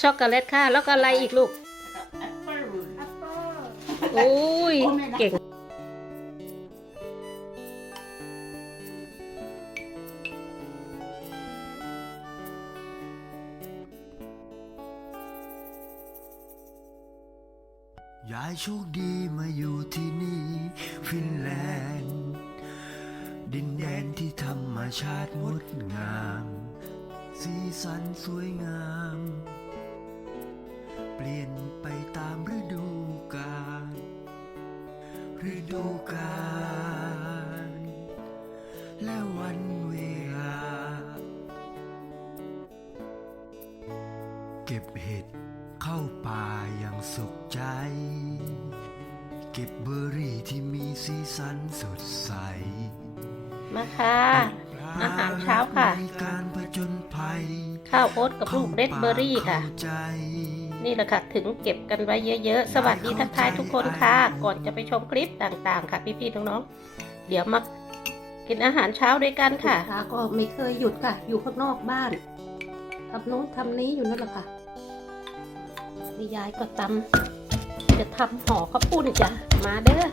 ช็อกโกแลตค่ะ แล้วก็อะไรอีกลูกแอปเปิ้ลแอปเปิ้ลโอ้ยเก่งยายโชคดีมาอยู่ที่นี่ฟินแลนด์ ดินแดนที่ธรรมชาติงดงาม สีสันสวยงามเป ลี่ยนไปตามฤดูกาลฤดูกาลและวันเวลา เก็บเห็ดเข้าป่าอย่างสุขใจ เก็บเบอร์รี่ที่มีสีสันสดใส มาค่ะ อาหารเช้าค่ะ ในการผจญภัยข้าวโอ๊ตกับลูกเรดเบอร์รี่ค่ะ เข้าใจ นี่แหละค่ะ ถึงเก็บกันไว้เยอะ ๆ สวัสดีทักทายทุกคนค่ะ ก่อนจะไปชมคลิปต่างๆ ค่ะ พี่ๆน้องๆเดี๋ยวมากินอาหารเช้าด้วยกันค่ะก็ไม่เคยหยุดค่ะ อยู่ข้างนอกบ้านทำโน้นทำนี้อยู่นั่นแหละค่ะนี่ยายก็ตำจะทำห่อข้าวปุ้นจ้ะมาเด้อ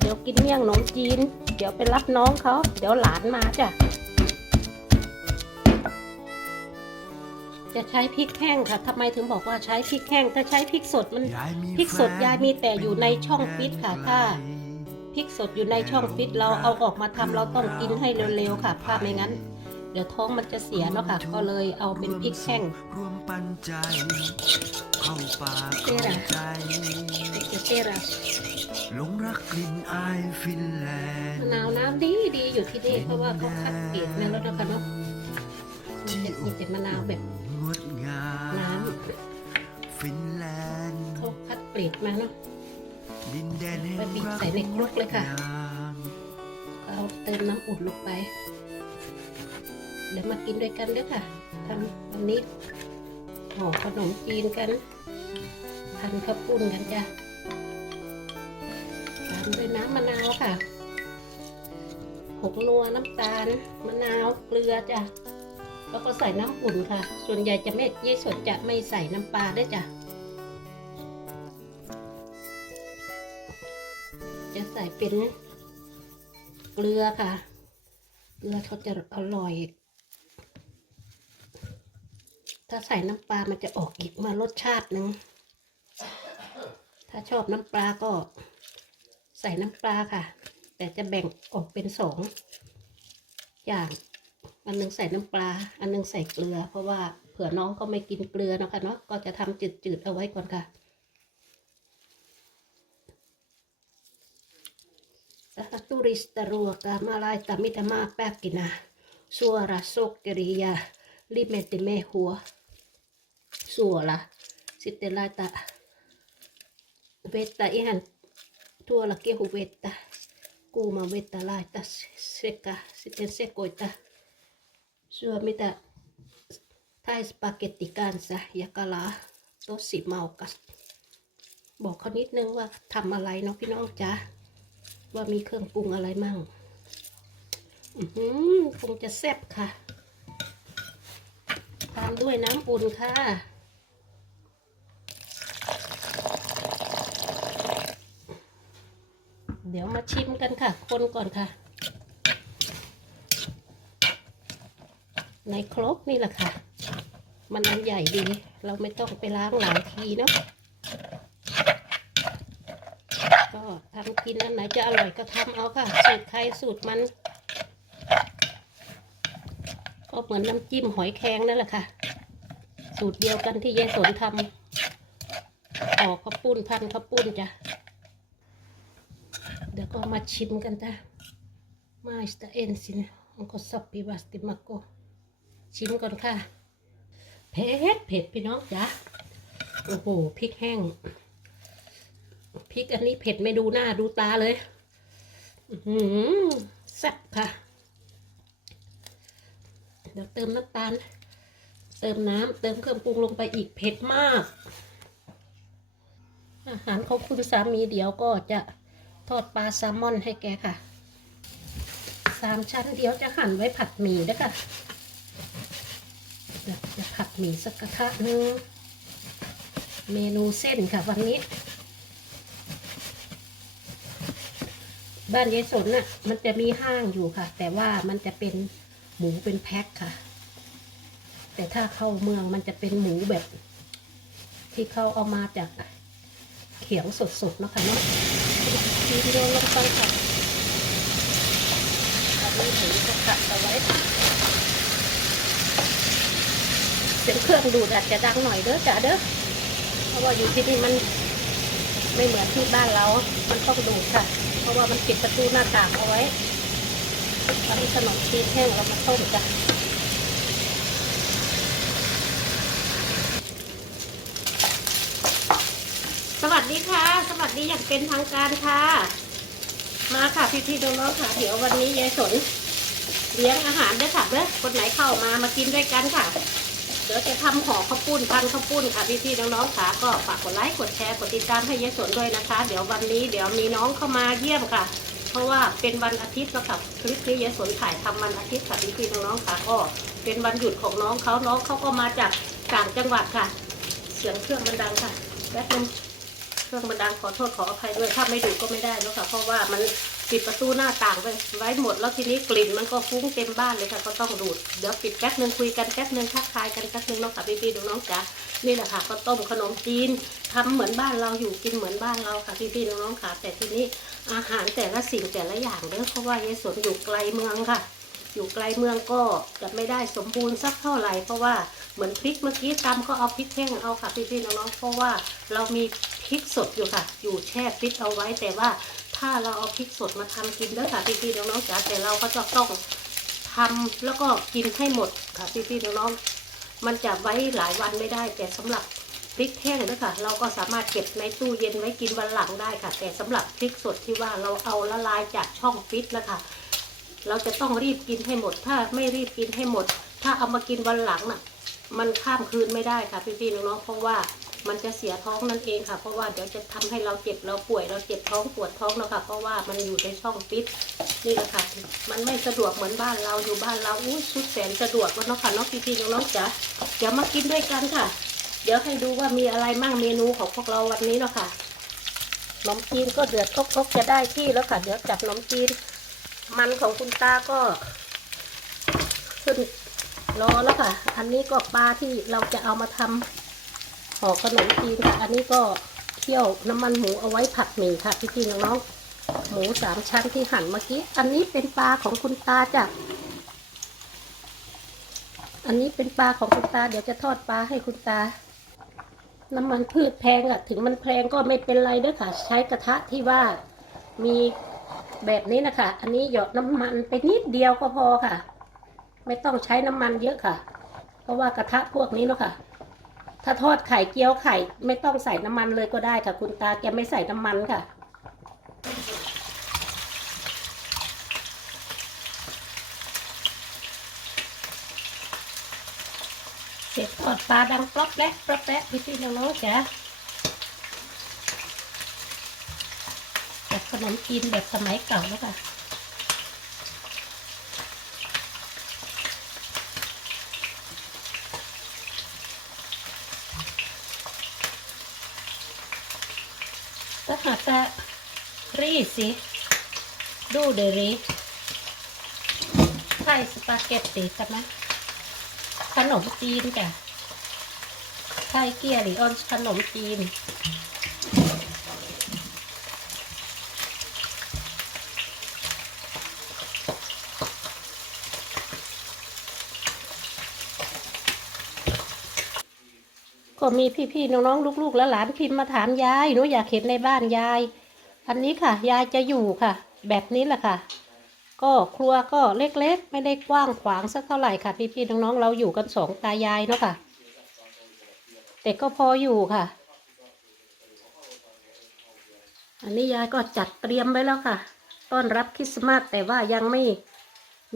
เดี๋ยวกินเมี่ยงขนมจีน เดี๋ยวไปรับน้องเขา เดี๋ยวหลานมาจ้ะ จะใช้พริกแห้งค่ะทำไมถึงบอกว่าใช้พริกแห้ง ถ้าใช้พริกสดมันยายมีพริกสดแฟนยายมีแต่อยู่ในช่องฟิตค่ะถ้าพริกสดอยู่ในช่องฟิตเราเอาออกมาทำเราต้องกินให้เร็วๆค่ะถ้าไม่งั้น เดี๋ยวท้องมันจะเสียเนาะค่ะ ก็เลยเอาเป็นพริกแห้งรวมปันใจเข้าป่าเต้เข้าล่ะใจเกเตระหลงรักกลิ่นอายฟินแลนมะด์นาวน้ำดีดีอยู่ที่นี่เพราะว่าเขาคัดเกรดมาแล้วนะคะเนาะมีแต่มีแต่มะนาวแบบงดงา น้มฟินแลนด์ำเขาคัดเกรดมาเนาะดินแดนแห่งไปบีบรักใส่ในครกเลยค่ะงามเอาเติมน้ำอุ่นลงไป เดี๋ยวมากินด้วยกันเด้อค่ะทำวันนี้ห่อขนมจีนกันพันข้าวปุ้นกันจ้ะตามด้วยน้ำมะนาวค่ะ หกนัวน้ำตาล มะนาว เกลือจ้ะ แล้วก็ใส่น้ำอุ่นค่ะ ส่วนใหญ่จะไม่เยี่สดจะไม่ใส่น้ำปลาด้วยจ้ะ จะใส่เป็นเกลือค่ะ เกลือเขาจะอร่อย ถ้าใส่น้ำปลามันจะออกอีกมารสชาติหนึ่งถ้าชอบน้ำปลาก็ใส่น้ำปลาค่ะ แต่จะแบ่งออกเป็นสองอย่าง อันนึงใส่น้ำปลา อันนึงใส่เกลือ เพราะว่าเผื่อน้องก็ไม่กินเกลือนะคะเนาะก็จะทำจืดๆเอาไว้ก่อนค่ะสัตุริสตรัวกามาลายตามิตามาแปกินาสัวระโซกริยาลิเมติเมหัวสัวละสิเตลาตาเวตตาอีหันทัวละเกหุเวตตากูมาเวตตาลายตาเซกาสิเตเซโกตา Syö mitä taispaketti kanssa ja kalaa. Tosi maukas. บอกเขานิดนึงว่าทำอะไรเนาะพี่น้องจ๊ะว่ามีเครื่องปรุงอะไรมั่งอือหือคงจะแซ่บค่ะตามด้วยน้ำอุ่นค่ะเดี๋ยวมาชิมกันค่ะ คนก่อนค่ะ ในครกนี่แหละค่ะ มันอันใหญ่ดี เราไม่ต้องไปล้างหลายทีเนาะก็ทำกินอันไหนจะอร่อยก็ทำเอาค่ะ สูตรใครสูตรมัน ก็เหมือนน้ำจิ้มหอยแครงนั่นแหละค่ะ สูตรเดียวกันที่ยายสนทำออกข้าวปุ้นพันข้าวปุ้นจ้ะ เดี๋ยวก็มาชิมกันจ้ะมาสเตอร์เอ็นสินองก็สับปีวัสติมาโก ชิมก่อนค่ะ เผ็ดเผ็ดพี่น้องจ้ะโอ้โหพริกแห้งพริกอันนี้เผ็ดไม่ดูหน้าดูตาเลยหือแซ่บค่ะ เดี๋ยวเติมน้ำตาล เติมน้ำเติมเครื่องปรุงลงไปอีกเผ็ดมาก อาหารของคุณสามีเดี๋ยวก็จะทอดปลาแซลมอนให้แกค่ะ สามชั้นเดี๋ยวจะหั่นไว้ผัดหมี่ด้วยค่ะ เดี๋ยวจะผัดหมี่สักกระทะหนึงเมนูเส้นค่ะวันนี้ บ้านยายสนน่ะ มันจะมีห้างอยู่ค่ะ แต่ว่ามันจะเป็นหมูเป็นแพ็คค่ะ แต่ถ้าเข้าเมืองมันจะเป็นหมูแบบ ที่เขาเอามาจากเขียงสดๆนะคะเนาะทีเดียวลงไปค่ะอันนี้หมูจะขัดเอาไว้ สียงเครื่องดูดอาจจะดังหน่อยเด้อจ้ะเด้อเพราะว่าอยู่ที่นี่มันไม่เหมือนที่บ้านเรา มันต้องดูดค่ะ เพราะว่ามันปิดประตูหน้าต่างเอาไว้ตอนนี้ขนมจีนแห้งเรามาต้มจ้ะสวัสดีค่ะ สวัสดีอย่างเป็นทางการค่ะ มาค่ะพี่ๆน้องๆค่ะ เดี๋ยววันนี้ยายสนเลี้ยงอาหารด้วยค่ะเด้อคนไหนเข้ามามากินด้วยกันค่ะ เดี๋ยวจะทำห่อข้าวปุ้นพันข้าวปุ้นค่ะพี่ๆน้องๆค่ะก็ฝากกดไลค์กดแชร์กดติดตามให้ยายสนด้วยนะคะ เดี๋ยววันนี้เดี๋ยวมีน้องเข้ามาเยี่ยมค่ะ เพราะว่าเป็นวันอาทิตย์แล้วค่ะคลิปนี้ยายสนถ่ายทำวันอาทิตย์ค่ะพี่ๆน้องๆค่ะก็เป็นวันหยุดของน้องเขาน้องเขาก็มาจากต่างจังหวัดค่ะ เสียงเครื่องมันดังค่ะแป๊บนึงเครื่องมันดังขอโทษขออภัยด้วยถ้าไม่ดูก็ไม่ได้แล้วค่ะเพราะว่ามัน ปิดประตูหน้าต่างไปไว้หมดแล้วทีนี้กลิ่นมันก็ฟุ้งเต็มบ้านเลยค่ะ ก็ต้องดูดเดี๋ยวปิดแป๊บนึงคุยกันแป๊บนึงทักทายกันแป๊บนึงน้องค่ะพี่ๆน้องจ๋านี่แหละค่ะก็ต้มขนมจีนทำเหมือนบ้านเราอยู่กินเหมือนบ้านเราค่ะพี่ๆน้องๆค่ะ แต่ทีนี้อาหารแต่ละสิ่งแต่ละอย่างเด้อเพราะว่ายายสนอยู่ไกลเมืองค่ะ อยู่ไกลเมืองก็จะไม่ได้สมบูรณ์สักเท่าไหร่เพราะว่าเหมือนพริกเมื่อกี้ตำก็เอาพริกแห้งเอาค่ะพี่ๆน้องๆเพราะว่าเรามีพริกสดอยู่ค่ะ อยู่แช่พริกเอาไว้แต่ว่า ถ้าเราเอาพริกสดมาทำกินเด้อค่ะพี่ๆน้องๆจ๋าแต่เราก็จะต้องทำแล้วก็กินให้หมดค่ะพี่ๆน้องๆมันจะไว้หลายวันไม่ได้ แต่สำหรับพริกแห้งเด้อค่ะเราก็สามารถเก็บในตู้เย็นไว้กินวันหลังได้ค่ะ แต่สำหรับพริกสดที่ว่าเราเอาละลายจากช่องฟิตนะคะเราจะต้องรีบกินให้หมด ถ้าไม่รีบกินให้หมด ถ้าเอามากินวันหลังน่ะ มันข้ามคืนไม่ได้ค่ะพี่ๆน้องๆเพราะว่า มันจะเสียท้องนั่นเองค่ะ เพราะว่าเดี๋ยวจะทำให้เราเจ็บเราป่วยเราเจ็บท้องปวดท้องแล้วค่ะ เพราะว่ามันอยู่ในช่องฟิตนี่แหละค่ะ มันไม่สะดวกเหมือนบ้านเราอยู่บ้านเราอุ้ยสุดแสนสะดวกแล้วเนาะค่ะน้องพี่ๆน้องจ๋าเดี๋ยวมากินด้วยกันค่ะ เดี๋ยวให้ดูว่ามีอะไรมั่งเมนูของพวกเราวันนี้เนาะค่ะขนมจีนก็เดือดก๊กๆจะได้ที่แล้วค่ะ เดี๋ยวจับขนมจีน มันของคุณตาก็ขึ้นรอแล้วค่ะ อันนี้ก็ปลาที่เราจะเอามาทำ ห่อขนมจีนค่ะอันนี้ก็เคี่ยวน้ำมันหมูเอาไว้ผัดหมี่ค่ะพี่ๆน้องๆหมูสามชั้นที่หั่นเมื่อกี้ อันนี้เป็นปลาของคุณตาจ้ะอันนี้เป็นปลาของคุณตา เดี๋ยวจะทอดปลาให้คุณตา น้ำมันพืชแพงอะถึงมันแพงก็ไม่เป็นไรเด้วยค่ะ ใช้กระทะที่ว่ามีแบบนี้นะคะ อันนี้หยดน้ำมันไปนิดเดียวก็พอค่ะ ไม่ต้องใช้น้ำมันเยอะค่ะ เพราะว่ากระทะพวกนี้เนาะค่ะ ถ้าทอดไข่เกี๊ยวไข่ไม่ต้องใส่น้ำมันเลยก็ได้ค่ะ คุณตาแกไม่ใส่น้ำมันค่ะ เสร็จทอดปลาดังปลอกแป๊ะปลอกแป๊ะพี่พี่น้องๆจ๋าแบบขนมจีนแบบสมัยเก่าแล้วค่ะ ถ้าหากจะรี สิดูเดรีไข่สปาเกตตีกันนะขนมจีนจ้ะไข่เกียร์หรือออนขนมจีนก็มีพี่ๆน้องๆลูกๆ และหลานพิมพ์มาถามยายหนูอยากเห็นในบ้านยาย อันนี้ค่ะ ยายจะอยู่ค่ะ แบบนี้แหละค่ะ ก็ครัวก็เล็กๆ ไม่ได้กว้างขวางสักเท่าไหร่ค่ะ พี่ๆน้องๆเราอยู่กันสองตายายเนาะค่ะ แต่ก็พออยู่ค่ะ อันนี้ยายก็จัดเตรียมไว้แล้วค่ะต้อนรับคริสต์มาสแต่ว่ายังไม่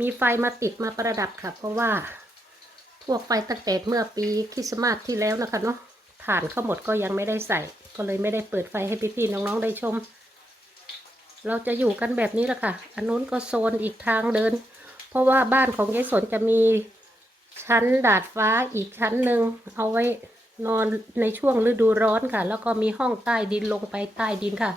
มีไฟมาติดมาประดับค่ะ เพราะว่าพวกไฟตั้งแต่เมื่อปีคริสต์มาสที่แล้วนะคะเนาะถ่านเข้าหมดก็ยังไม่ได้ใส่ ก็เลยไม่ได้เปิดไฟให้พี่ๆน้องๆได้ชม เราจะอยู่กันแบบนี้แหละค่ะ อันนู้นก็โซนอีกทางเดิน เพราะว่าบ้านของยายสนจะมีชั้นดาดฟ้าอีกชั้นหนึ่งเอาไว้นอนในช่วงฤดูร้อนค่ะ แล้วก็มีห้องใต้ดินลงไปใต้ดินค่ะ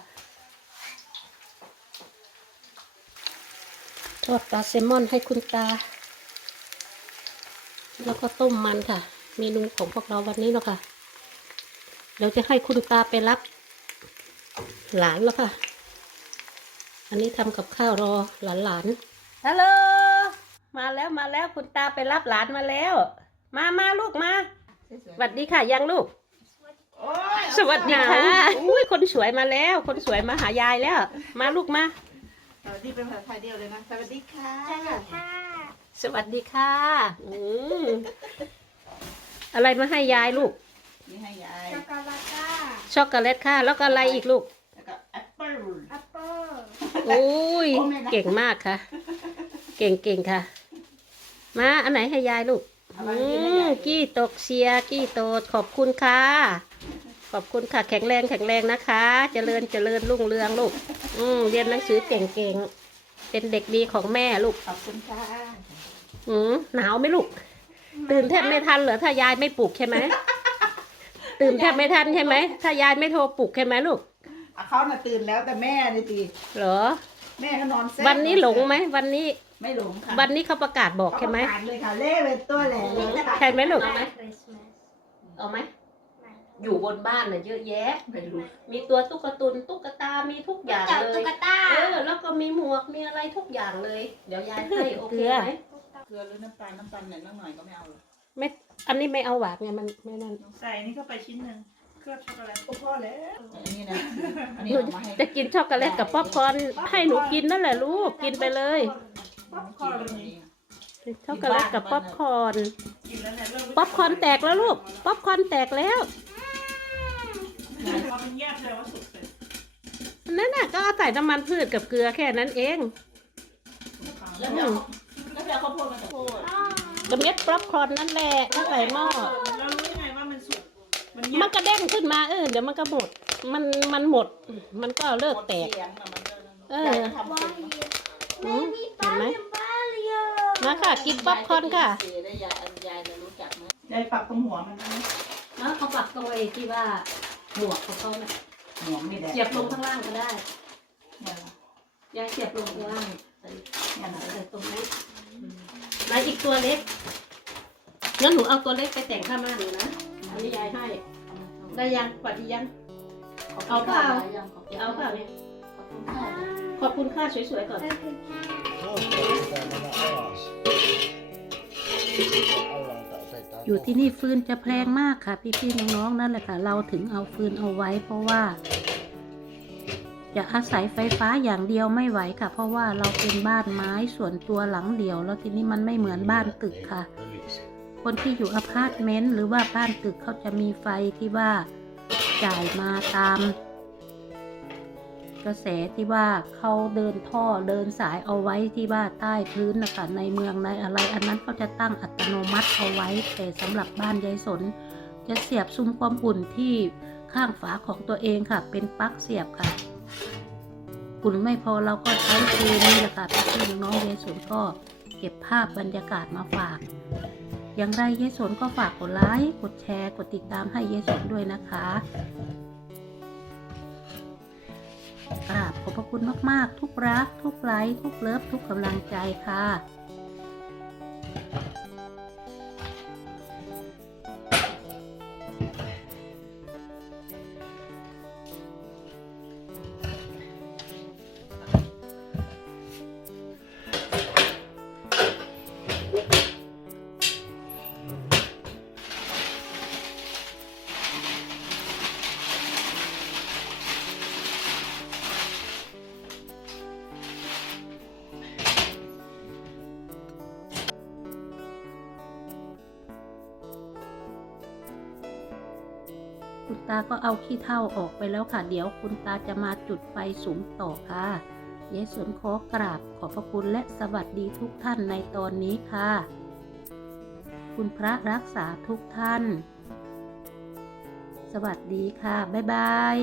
ทอดปลาแซลมอนให้คุณตา แล้วก็ต้มมันค่ะ เมนูของพวกเราวันนี้เนาะค่ะเดี๋ยวจะให้คุณตาไปรับ หลานแล้วค่ะ อันนี้ทำกับข้าวรอหลานๆฮัลโหล มาแล้วมาแล้วคุณตาไปรับหลานมาแล้ว มามาลูกมาสวัสดีค่ะยังลูก สวัสดีค่ะอุ้ยคนสวยมาแล้ว คนสวยมาหายายแล้ว มาลูกมา สวัสดีเป็นภาษาไทยเดียวเลยนะ สวัสดีค่ะ สวัสดีค่ะอืมอะไรมาให้ยายลูกนี่ให้ยาย ช็อกโกแลตค่ะ ช็อกโกแลตค่ะ แล้วก็อะไรอีกลูก แล้วก็แอปเปิ้ลแอปเปิ้ล โอ้ยโอ้ไม่นะเก่งมากค่ะ เก่งเก่งค่ะ มาอันไหนให้ยายลูกเอามาอืให้ให้มยายกี้ตกเชียร์กี้โตดขอบคุณค่ะ ขอบคุณค่ะ แข็งแรงแข็งแรงนะคะ เจริญเจริญรุ่งเรืองลูก อืมเรียนหนังสือเก่งเก่งๆเป็นเด็กดีของแม่ลูก ขอบคุณค่ะ อืมหนาวไหมลูก ตื่นแทบไม่ทันเหรอถ้ายายไม่ปลุกใช่ไหม ตื่นแทบไม่ทันใช่ไหม ถ้ายายไม่โทรปลุกใช่ไหมลูก อะเขาน่ะตื่นแล้วแต่แม่นี่สิเหรอ แม่ก็นอนแซ่บวันนี้หลงไหมวันนี้ ไม่หลงค่ะวันนี้เขาประกาศบอกใช่ไหมเขาประกาศเลยค่ะเล่เป็นตัวแหล่เลยค่ะใช่ไหมลูกคริสต์มาสเอาไหม อยู่บนบ้านน่ะเยอะแยะ ไม่รู้มีตัวตุ๊กตุนตุ๊กตา มีทุกอย่างจับเลตุ๊ย กตาเออ แล้วก็มีหมวก มีอะไรทุกอย่างเลย เดี๋ยวยายให้โอเคไหม เกลือหรือน้ำตาลน้ำตาลเนี่ยน้อยหน่อยก็ไม่เอาหรอกไม่อันนี้ไม่เอาหวานไงมันไม่นั่นใส่อันนี้เข้าไปชิ้นหนึ่ง เคลือบช็อกโกแลตก็พอแล้วอันนี้นะอันนี้หนูเอามาให้จะกินช็อกโกแลตกับป๊อปคอร์นให้หนูกินนั่นแหละลูกกินไปเลยป๊อปคอร์นเลยช็อกโกแลตกับป๊อปคอร์นกินแล้วเนี่ยเริ่มป๊อปคอร์นแตกแล้วลูกป๊อปคอร์นแตกแล้วพอมันแยกเลยว่าสุกเสร็จนั่นน่ะก็เอาใส่น้ำมันพืชกับเกลือแค่นั้นเองแล้วเดี๋ยวแล้วเดี๋ยวข้าวโพดมาจากโพดก็เม็ดป๊อปคอร์นนั่นแหละถ้าใส่หม้อแมันแยมันกก็เด้งขึ้นมาเออเดี๋ยวมันก็หมด มันมันหมด มันก็เลิกแตก เสียงน่ะมันก็เออ ยายก็ทำเป็นเนอะอืมเห็นไหมบ้าเลียวมาค่ะกินป๊อปคอร์นค่ะยายได้ยายอันยายจะรู้จักไหมยายปักตรงหัวมันนะแล้วเขาปักตรงไอ้ที่ว่าหมวกของเขาเนี่ยหัวไม่แดงเสียบลงข้างล่างก็ได้ เนี่ยนะยายเสียบลงข้างล่างใส่เนี่ยนะใส่ตรงนี้แล้วอีกตัวเล็กงั้นหนูเอาตัวเล็กไปแต่งข้างหน้าหนูนะ อันนี้ยายให้ ได้ยังปัดดียัง เอาเปล่าเอาเปล่าเนี่ย ขอบคุณค่ะขอบคุณค่าสวยๆก่อนขอบคุณค่ะอยู่ที่นี่ฟืนจะแพงมากค่ะ พี่ๆน้องๆนั่นแหละค่ะ เราถึงเอาฟืนเอาไว้ เพราะว่า จะอาศัยไฟฟ้าอย่างเดียวไม่ไหวค่ะ เพราะว่าเราเป็นบ้านไม้ส่วนตัวหลังเดียว แล้วทีนี้มันไม่เหมือนบ้านตึกค่ะ คนที่อยู่อพาร์ตเมนต์หรือว่าบ้านตึกเขาจะมีไฟที่ว่าจ่ายมาตาม กระแสที่ว่าเขาเดินท่อเดินสายเอาไว้ที่ว่าใต้พื้นนะคะในเมืองในอะไร อันนั้นเขาจะตั้งอัตโนมัติเอาไว้ แต่สำหรับบ้านยายสน จะเสียบซุ้มความอุ่นที่ข้างฝาของตัวเองค่ะ เป็นปลั๊กเสียบค่ะอุ่นไม่พอเราก็ใช้ฟืนนี่แหละค่ะพี่น้องยายสนก็เก็บภาพบรรยากาศมาฝาก อย่างไรยายสนก็ฝากกดไลค์ กดแชร์ กดติดตามให้ยายสนด้วยนะคะกราบขอบพระคุณมาก ๆ ทุกรัก ทุกไลค์ ทุกเลิฟ ทุกกำลังใจค่ะาก็เอาขี้เถ้าออกไปแล้วค่ะ เดี๋ยวคุณตาจะมาจุดไฟสูงต่อค่ะยายสวนขอกราบขอบพระคุณและสวัสดีทุกท่านในตอนนี้ค่ะ คุณพระรักษาทุกท่าน สวัสดีค่ะ บ๊ายบาย